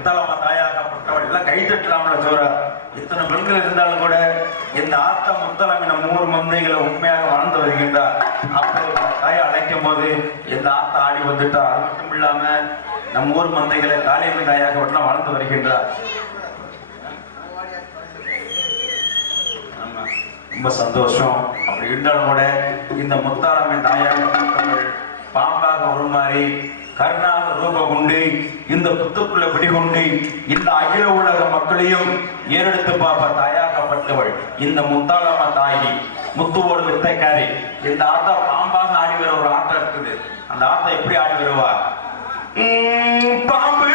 முத்தாலம்மா தாயாகப்பட்டவள் எல்லாம் கை தட்டலாம்ல சோற. இத்தனை பெண்கள் இருந்தாலும் கூட இந்த ஆத்தா முத்தாலம்மி நம்ம ஊர் மந்தைகளை உண்மையாக வாழ்ந்து வருகின்றார். அப்போ தாயை அழைக்கும் போது இந்த ஆத்தா ஆடி வந்துட்டா. அது மட்டும் இல்லாம நம்ம ஊர் மந்தைகளை காளியம்மி தாயாகப்பட்டலாம் வாழ்ந்து வருகின்றார். ரொம்ப சந்தோஷம். அப்படி இருந்தாலும் கூட இந்த முத்தாலம்மன் தாயாகப்பட்டவள் பாம்பாக உருமாறி கருணாக ரூபம் கொண்டு இந்த புத்துக்குள்ள பிடிகொண்டு இந்த அகில உலக மக்களையும் ஏறெடுத்து பார்ப்ப தாயாகப்பட்டவள் இந்த முத்தாலம்மா தாயி முத்துவோடு வித்தைக்காரி. இந்த ஆத்தா பாம்பாக ஆடி வர ஒரு ஆட்டம் இருக்குது. அந்த ஆத்தா எப்படி ஆடி வருவா? பாம்பு